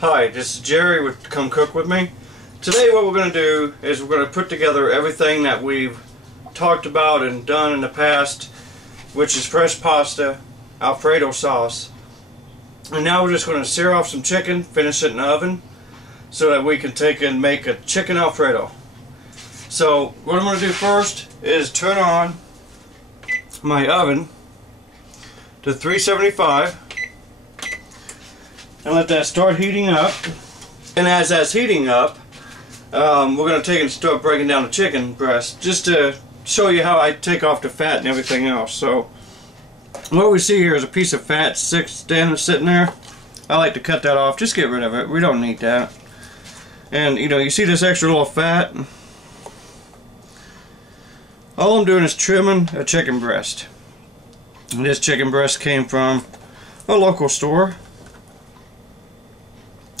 Hi, this is Jerry with Come Cook With Me. Today what we're going to do is we're going to put together everything that we've talked about and done in the past, which is fresh pasta, Alfredo sauce. And now we're just going to sear off some chicken, finish it in the oven, so that we can take and make a chicken Alfredo. So what I'm going to do first is turn on my oven to 375 and let that start heating up. And as that's heating up, we're going to take and start breaking down the chicken breast just to show you how I take off the fat and everything else. So what we see here is a piece of fat sitting there. I like to cut that off. Just get rid of it. We don't need that. And you see this extra little fat? All I'm doing is trimming a chicken breast. And this chicken breast came from a local store.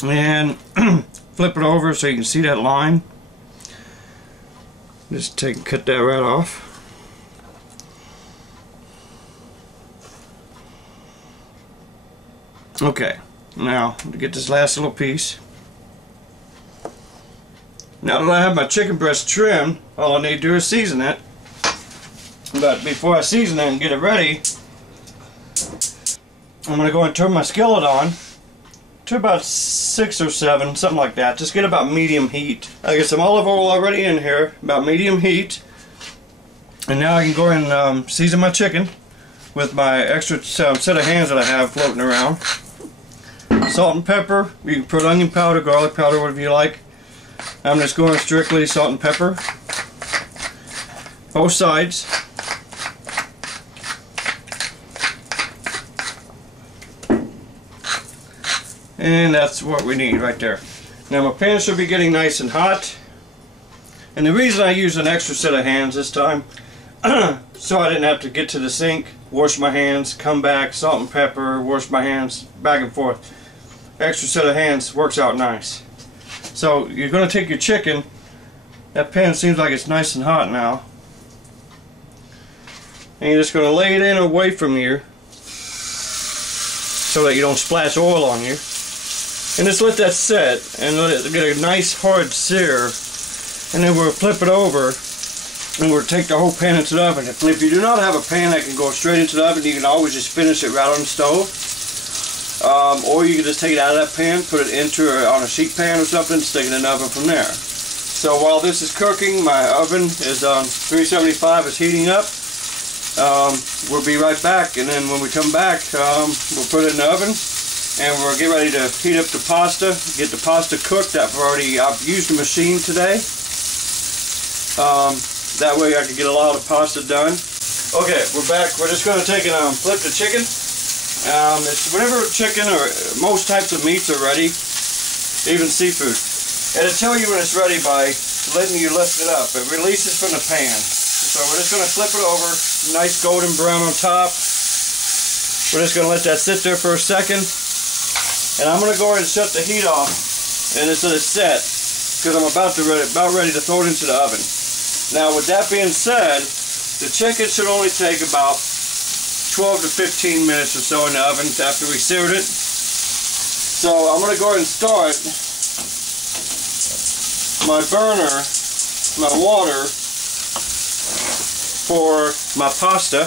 And flip it over so you can see that line. Just cut that right off. Okay, now to get this last little piece. Now that I have my chicken breast trimmed, all I need to do is season it. But before I season it and get it ready, I'm going to go and turn my skillet on to about 6 or 7, something like that. Just get about medium heat. I get some olive oil already in here, about medium heat. And now I can go and season my chicken with my extra set of hands that I have floating around. Salt and pepper. You can put onion powder, garlic powder, whatever you like. I'm just going strictly salt and pepper. Both sides. And that's what we need right there. Now my pan should be getting nice and hot. And the reason I use an extra set of hands this time, so I didn't have to get to the sink, wash my hands, come back, salt and pepper, wash my hands, back and forth. Extra set of hands works out nice. So you're going to take your chicken. That pan seems like it's nice and hot now. And you're just going to lay it in away from you so that you don't splash oil on you. And just let that set and let it get a nice hard sear, and then we'll flip it over and we'll take the whole pan into the oven. If you do not have a pan that can go straight into the oven, you can always just finish it right on the stove, or you can just take it out of that pan, put it on a sheet pan or something, stick it in the oven from there. So while this is cooking, my oven is on 375, it's heating up. We'll be right back, and then when we come back, we'll put it in the oven. And we'll get ready to heat up the pasta, get the pasta cooked. I've used the machine today. That way I can get a lot of pasta done. Okay, we're back. We're just going to take and flip the chicken. Whenever chicken or most types of meats are ready, even seafood, it'll tell you when it's ready by letting you lift it up. It releases from the pan. So we're just going to flip it over, nice golden brown on top. We're just going to let that sit there for a second. And I'm going to go ahead and shut the heat off and just let it set, because I'm about ready to throw it into the oven. Now with that being said, the chicken should only take about 12 to 15 minutes or so in the oven after we seared it. So I'm going to go ahead and start my burner, my water for my pasta,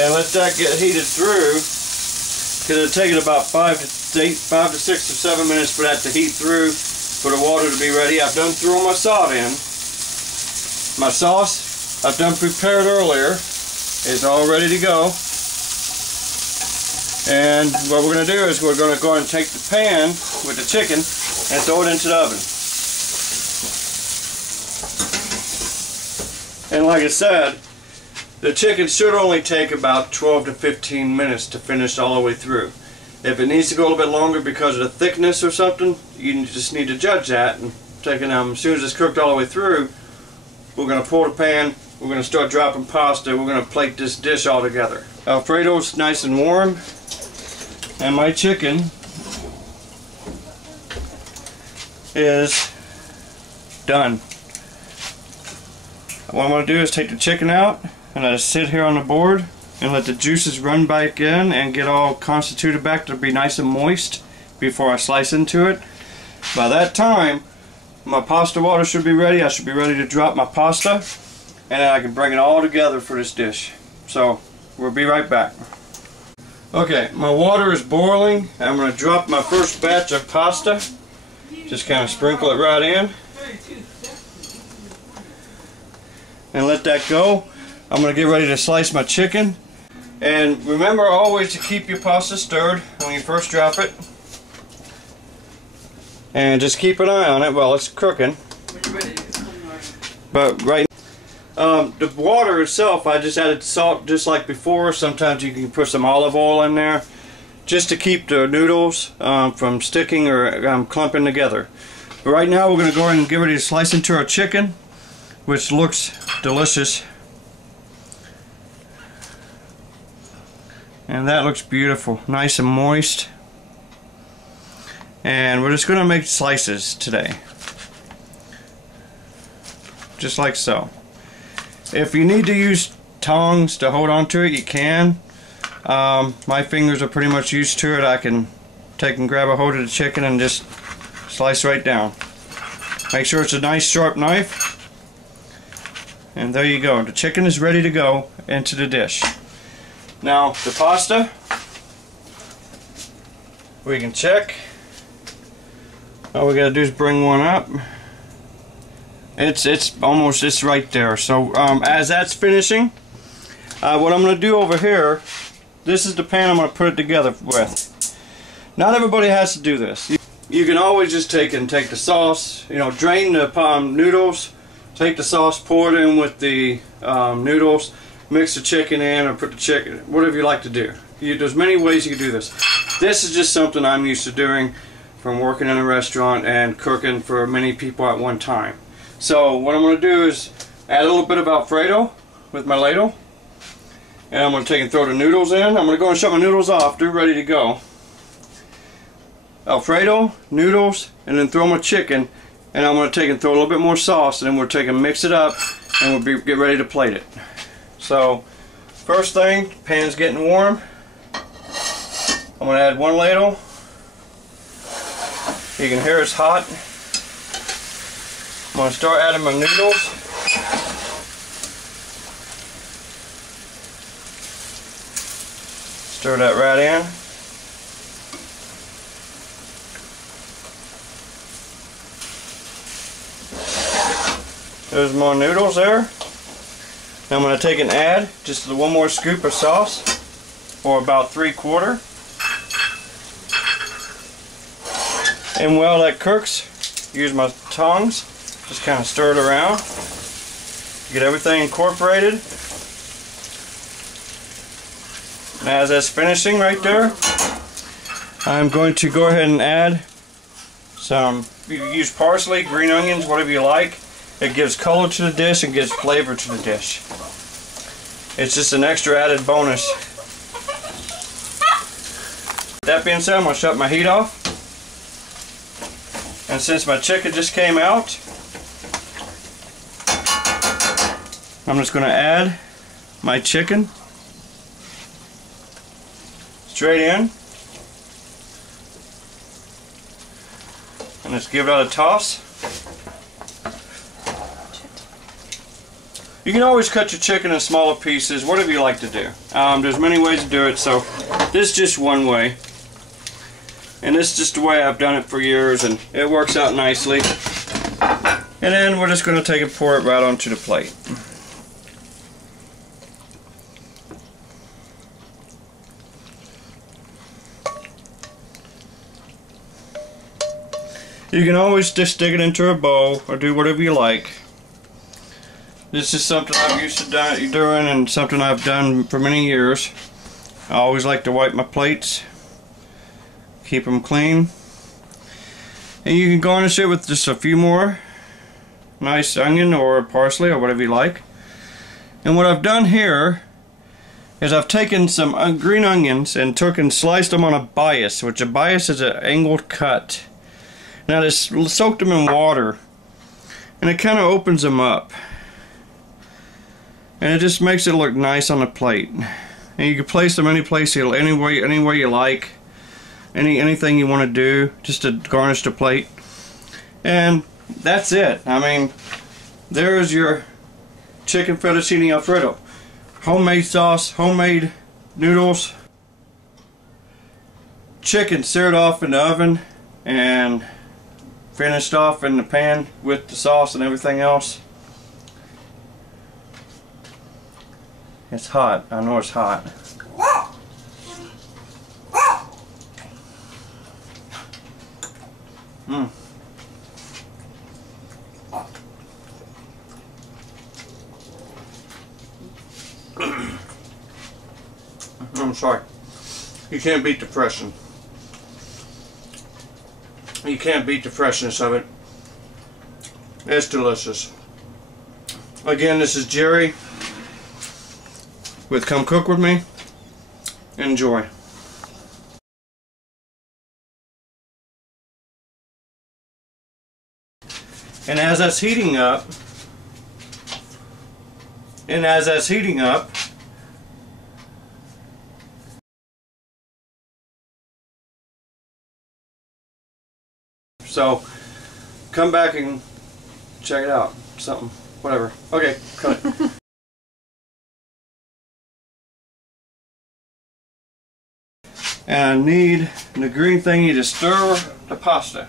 and let that get heated through. Because it'll take it about 5 to 6 or 7 minutes for that to heat through, for the water to be ready. I've done thrown my salt in. My sauce I've done prepared earlier is all ready to go. And what we're going to do is we're going to go and take the pan with the chicken and throw it into the oven. And like I said, the chicken should only take about 12 to 15 minutes to finish all the way through. If it needs to go a little bit longer because of the thickness or something, you just need to judge that. And as soon as it's cooked all the way through, we're going to pull the pan, we're going to start dropping pasta, we're going to plate this dish all together. Alfredo's nice and warm, and my chicken is done. What I'm going to do is take the chicken out and let it sit here on the board and let the juices run back in and get all constituted back to be nice and moist before I slice into it. By that time, my pasta water should be ready. I should be ready to drop my pasta, and then I can bring it all together for this dish. So we'll be right back. Okay, my water is boiling. I'm going to drop my first batch of pasta. Just kind of sprinkle it right in and let that go. I'm going to get ready to slice my chicken. And remember always to keep your pasta stirred when you first drop it. And just keep an eye on it while it's cooking. But right the water itself, I just added salt just like before. Sometimes you can put some olive oil in there just to keep the noodles from sticking or clumping together. But right now we're going to go ahead and get ready to slice into our chicken, which looks delicious. And that looks beautiful, nice and moist. And we're just going to make slices today, just like so. If you need to use tongs to hold on to it, you can. My fingers are pretty much used to it. I can take and grab a hold of the chicken and just slice right down. Make sure it's a nice sharp knife. And there you go. The chicken is ready to go into the dish. Now the pasta, we can check. All we gotta do is bring one up. It's right there. So as that's finishing, what I'm gonna do over here, this is the pan I'm gonna put it together with. Not everybody has to do this. You can always just take the sauce, drain the noodles, take the sauce, pour it in with the noodles, mix the chicken in, or put the chicken, whatever you like to do. There's many ways you can do this. This is just something I'm used to doing from working in a restaurant and cooking for many people at one time. So what I'm going to do is add a little bit of Alfredo with my ladle, and I'm going to take and throw the noodles in. I'm going to go and shut my noodles off. They're ready to go. Alfredo, noodles, and then throw my chicken, and I'm going to take and throw a little bit more sauce, and then we'll take and mix it up, and we'll get ready to plate it. So first thing, pan's getting warm. I'm going to add one ladle. You can hear it's hot. I'm going to start adding my noodles. Stir that right in. There's more noodles there. Now I'm going to take and add just one more scoop of sauce, or about 3/4. And while that cooks, use my tongs, just kind of stir it around, get everything incorporated. And as that's finishing right there, I'm going to go ahead and add some, you can use parsley, green onions, whatever you like. It gives color to the dish and gives flavor to the dish. It's just an extra added bonus. That being said, I'm going to shut my heat off. And since my chicken just came out, I'm just going to add my chicken straight in. And just give it a toss. You can always cut your chicken in smaller pieces, whatever you like to do. There's many ways to do it, so this is just one way. And this is just the way I've done it for years, and it works out nicely. And then we're just going to take and pour it right onto the plate. You can always just stick it into a bowl or do whatever you like. This is something I'm used to doing and something I've done for many years. I always like to wipe my plates, keep them clean. And you can garnish it with just a few more nice onion or parsley or whatever you like. And what I've done here is I've taken some green onions and sliced them on a bias, which a bias is an angled cut. Now I just soaked them in water, and it kind of opens them up, and it just makes it look nice on the plate. And you can place them any way you like. anything you want to do just to garnish the plate. And that's it. I mean, there's your chicken fettuccine alfredo. Homemade sauce, homemade noodles, chicken seared off in the oven and finished off in the pan with the sauce and everything else. It's hot. I know it's hot. Mmm. I'm sorry. You can't beat the freshness. You can't beat the freshness of it. It's delicious. Again, this is Jerry with Come Cook With Me. Enjoy. And as that's heating up, so come back and check it out. Something, whatever. Okay, cut it. And I need the green thingy to stir the pasta.